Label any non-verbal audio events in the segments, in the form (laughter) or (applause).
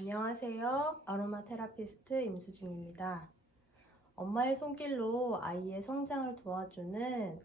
안녕하세요. 아로마 테라피스트 임수진입니다. 엄마의 손길로 아이의 성장을 도와주는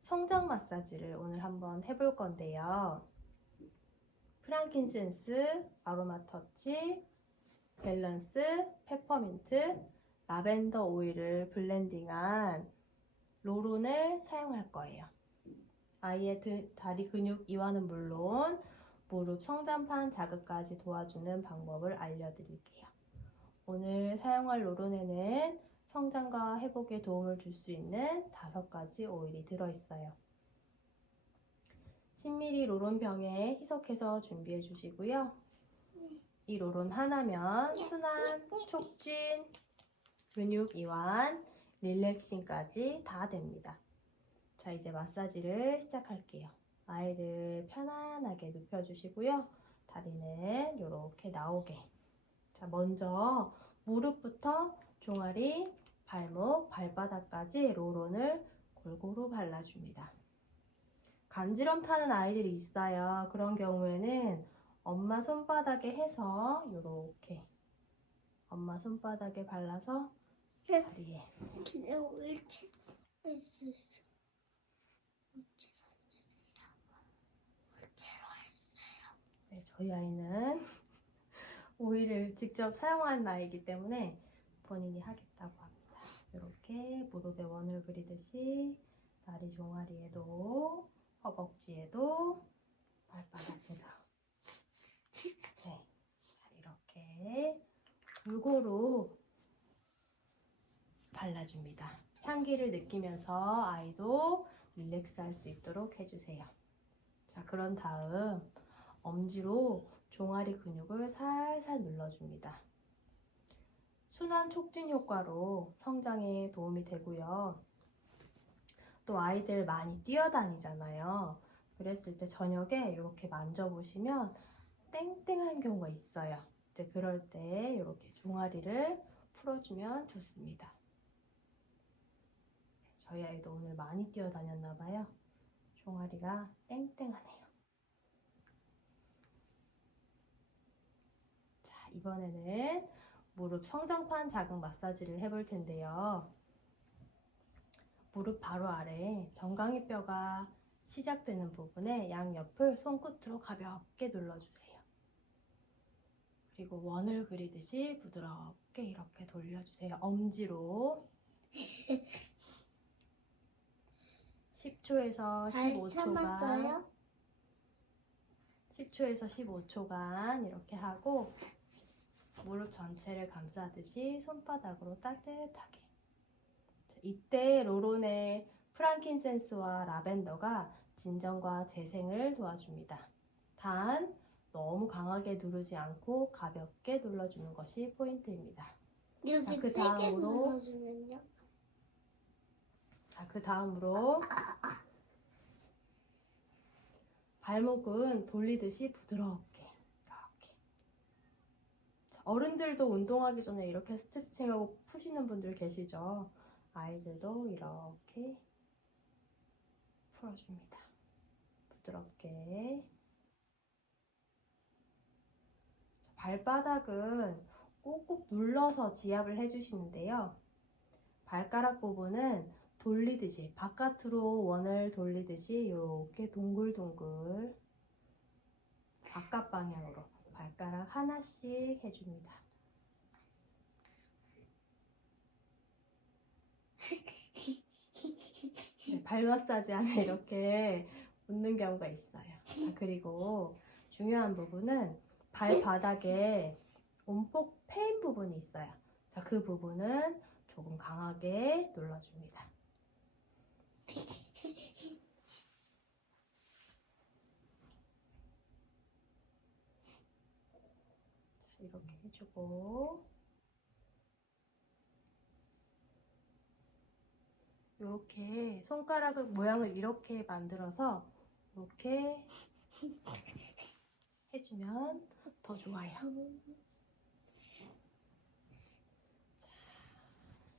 성장 마사지를 오늘 한번 해볼 건데요. 프랑킨센스, 아로마 터치, 밸런스, 페퍼민트, 라벤더 오일을 블렌딩한 로론을 사용할 거예요. 아이의 드- 다리 근육 이완은 물론 무릎 성장판 자극까지 도와주는 방법을 알려드릴게요. 오늘 사용할 로론에는 성장과 회복에 도움을 줄 수 있는 다섯 가지 오일이 들어있어요. 10ml 로론 병에 희석해서 준비해 주시고요. 이 로론 하나면 순환, 촉진, 근육 이완, 릴렉싱까지 다 됩니다. 자, 이제 마사지를 시작할게요. 아이를 편안하게 눕혀주시고요. 다리는 이렇게 나오게. 자, 먼저 무릎부터 종아리, 발목, 발바닥까지 로론을 골고루 발라줍니다. 간지럼 타는 아이들이 있어요. 그런 경우에는 엄마 손바닥에 해서 이렇게 엄마 손바닥에 발라서 다리에 그냥 옳지 할수 있어. 옳지로 해주세요. 옳지로 했어요. 네, 저희 아이는 오일을 직접 사용한 아이이기 때문에 본인이 하겠다고 합니다. 이렇게 무릎에 원을 그리듯이 다리 종아리에도 허벅지에도 발바닥에도 네, 자 이렇게 골고루 발라줍니다. 향기를 느끼면서 아이도 릴렉스 할 수 있도록 해주세요. 자, 그런 다음 엄지로 종아리 근육을 살살 눌러줍니다. 순환 촉진 효과로 성장에 도움이 되고요. 또 아이들 많이 뛰어다니잖아요. 그랬을 때 저녁에 이렇게 만져보시면 땡땡한 경우가 있어요. 이제 그럴 때 이렇게 종아리를 풀어주면 좋습니다. 저희 아이도 오늘 많이 뛰어다녔나 봐요. 종아리가 땡땡하네요. 자, 이번에는 무릎 성장판 자극 마사지를 해볼 텐데요. 무릎 바로 아래 정강이 뼈가 시작되는 부분에 양옆을 손끝으로 가볍게 눌러주세요. 그리고 원을 그리듯이 부드럽게 이렇게 돌려주세요. 엄지로 10초에서 잘 15초간 참았어요? 10초에서 15초간 이렇게 하고 무릎 전체를 감싸듯이 손바닥으로 따뜻하게 자, 이때 로론의 프랑킨센스와 라벤더가 진정과 재생을 도와줍니다. 단 너무 강하게 누르지 않고 가볍게 눌러주는 것이 포인트입니다. 이렇게 자, 그 세게 다음으로 눌러주면요. 자, 그 다음으로 발목은 돌리듯이 부드럽게. 자, 어른들도 운동하기 전에 이렇게 스트레칭하고 푸시는 분들 계시죠? 아이들도 이렇게 풀어줍니다. 부드럽게. 자, 발바닥은 꾹꾹 눌러서 지압을 해주시는데요. 발가락 부분은 돌리듯이 바깥으로 원을 돌리듯이 이렇게 동글동글 바깥 방향으로 발가락 하나씩 해줍니다. (laughs) 네, 발 마사지 하면 이렇게 웃는 경우가 있어요. 자, 그리고 중요한 부분은 발바닥에 온폭 패인 부분이 있어요. 자, 그 부분은 조금 강하게 눌러줍니다. 이렇게 해주고 이렇게 손가락 모양을 이렇게 만들어서 이렇게 해주면 더 좋아요.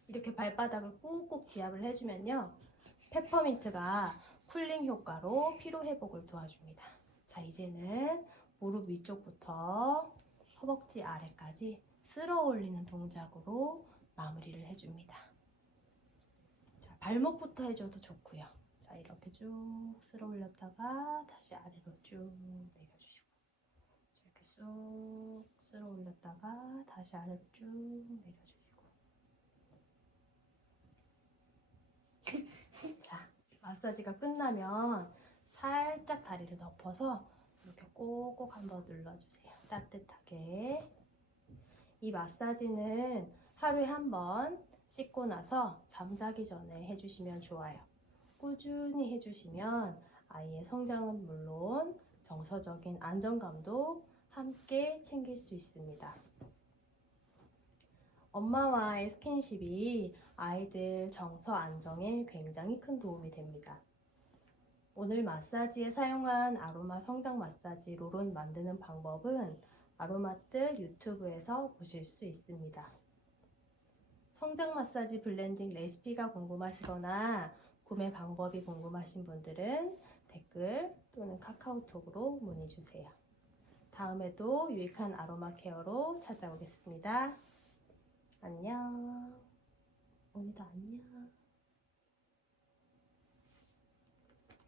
이렇게 발바닥을 꾹꾹 지압을 해주면요. 페퍼민트가 쿨링 효과로 피로 회복을 도와줍니다. 자, 이제는 무릎 위쪽부터 허벅지 아래까지 쓸어 올리는 동작으로 마무리를 해줍니다. 자, 발목부터 해줘도 좋고요. 자, 이렇게 쭉 쓸어 올렸다가 다시 아래로 쭉 내려주시고 자, 이렇게 쑥 쓸어 올렸다가 다시 아래로 쭉 내려주시고 (laughs) 자, 마사지가 끝나면 살짝 다리를 덮어서 이렇게 꼭꼭 한번 눌러주세요. 따뜻하게. 이 마사지는 하루에 한 번 씻고 나서 잠자기 전에 해주시면 좋아요. 꾸준히 해주시면 아이의 성장은 물론 정서적인 안정감도 함께 챙길 수 있습니다. 엄마와의 스킨십이 아이들 정서 안정에 굉장히 큰 도움이 됩니다. 오늘 마사지에 사용한 아로마 성장 마사지 롤온 만드는 방법은 아로마뜰 유튜브에서 보실 수 있습니다. 성장 마사지 블렌딩 레시피가 궁금하시거나 구매 방법이 궁금하신 분들은 댓글 또는 카카오톡으로 문의 주세요. 다음에도 유익한 아로마 케어로 찾아오겠습니다. 안녕.